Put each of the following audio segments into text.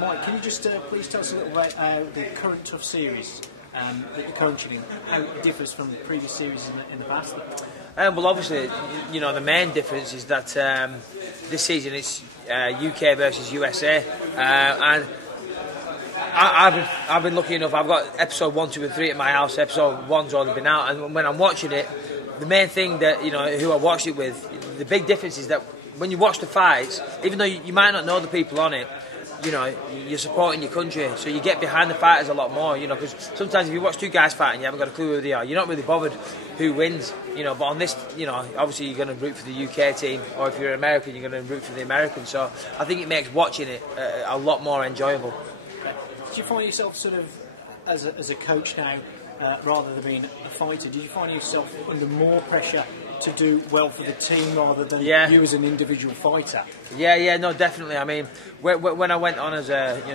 Mike, can you just please tell us a little about the current TUF series that you're coaching in, how it differs from the previous series in the past? Well, obviously, you know, the main difference is that this season it's UK versus USA, and I've been lucky enough. I've got episode 1, 2, and 3 at my house. Episode 1's already been out, and when I'm watching it, the main thing that who I watched it with, the big difference is that when you watch the fights, even though you might not know the people on it, you're supporting your country, so you get behind the fighters a lot more, because sometimes if you watch two guys fighting, you haven't got a clue who they are, you're not really bothered who wins, but on this, obviously you're going to root for the UK team, or if you're American, you're going to root for the Americans, so I think it makes watching it a lot more enjoyable. Did you find yourself sort of, as a coach now, rather than being a fighter, did you find yourself under more pressure to do well for the team rather than you as an individual fighter? Yeah, no, definitely. I mean, when I went on as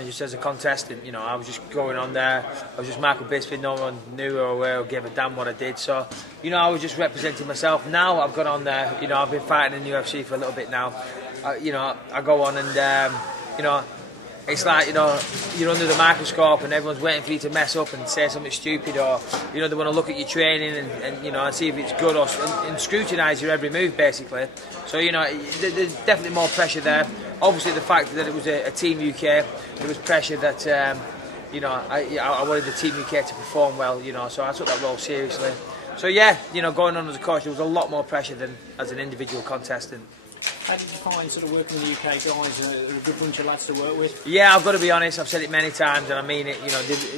just as a contestant, I was just going on there. I was just Michael Bisping. No one knew or gave a damn what I did. So, I was just representing myself. Now I've got on there. I've been fighting in the UFC for a little bit now. I go on and it's like, you're under the microscope and everyone's waiting for you to mess up and say something stupid, or, they want to look at your training and see if it's good, or and scrutinise your every move, basically. So, there's definitely more pressure there. Obviously, the fact that it was a Team UK, there was pressure that, I wanted the Team UK to perform well, so I took that role seriously. So, yeah, going on as a coach, there was a lot more pressure than as an individual contestant. How did you find sort of working with the UK guys? A good bunch of lads to work with? Yeah, I've got to be honest. I've said it many times, and I mean it.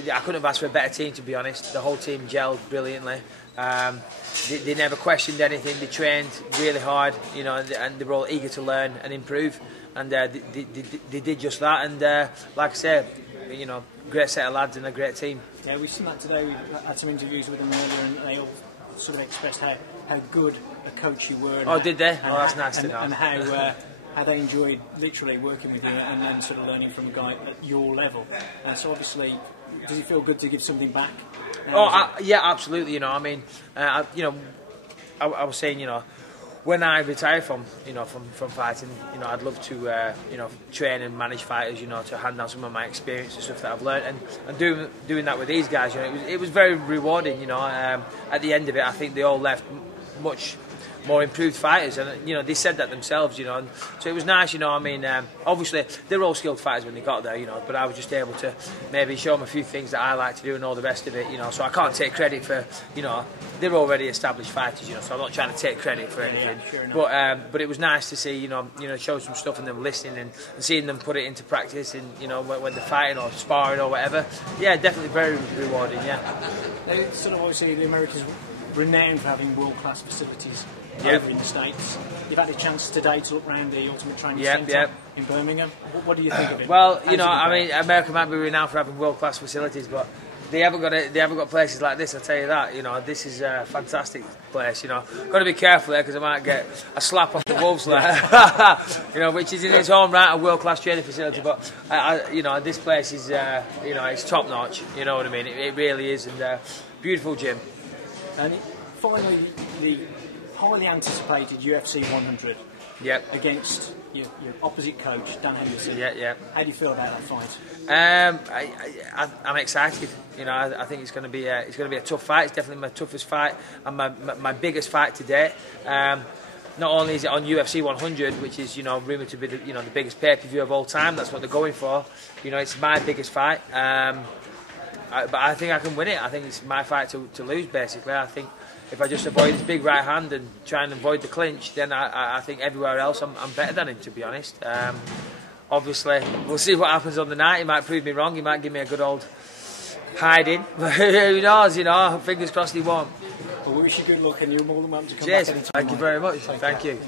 I couldn't have asked for a better team, to be honest. The whole team gelled brilliantly. They never questioned anything. They trained really hard, and they were all eager to learn and improve. And they did just that. And like I said, great set of lads and a great team. Yeah, we've seen that today. We've had some interviews with them earlier, and they all sort of expressed how good a coach you were. Oh, did they? Oh, that's nice to know. And how they enjoyed literally working with you and then sort of learning from a guy at your level. So obviously, does it feel good to give something back? Yeah, absolutely. I mean, I was saying, when I retire from fighting, I'd love to, train and manage fighters, to hand down some of my experience and stuff that I've learned, and doing that with these guys, it was very rewarding, at the end of it, I think they all left much more improved fighters, and they said that themselves, and so it was nice, I mean, obviously they're all skilled fighters when they got there, but I was just able to maybe show them a few things that I like to do and all the rest of it, so I can't take credit for, they're already established fighters, so I'm not trying to take credit for anything, but it was nice to see, show some stuff and them listening and seeing them put it into practice, and when they're fighting or sparring or whatever. Yeah, definitely very rewarding. Yeah. Now, sort of obviously the Americans renowned for having world-class facilities over in the States. You've had a chance today to look around the Ultimate Training Centre in Birmingham. What do you think of it? Well, I mean, America might be renowned for having world-class facilities, but they haven't got places like this. I tell you that. This is a fantastic place. Got to be careful there because I might get a slap off the Wolves there. Which is in its own right a world-class training facility. But this place is it's top-notch. You know what I mean? It really is, and beautiful gym. And finally, the highly anticipated UFC 100 against your opposite coach, Dan Henderson. Yeah. How do you feel about that fight? I'm excited. I think it's going to be a tough fight. It's definitely my toughest fight and my biggest fight to date. Not only is it on UFC 100, which is rumoured to be the biggest pay-per-view of all time. That's what they're going for. It's my biggest fight. But I think I can win it. I think it's my fight to lose, basically. I think if I just avoid his big right hand and try and avoid the clinch, then I think everywhere else I'm better than him, to be honest. Obviously, we'll see what happens on the night. He might prove me wrong. He might give me a good old hiding. Who knows, fingers crossed he won't. Well, we wish you good luck, and you're more than welcome to come Cheers. back anytime. Thank you very much. Thank you.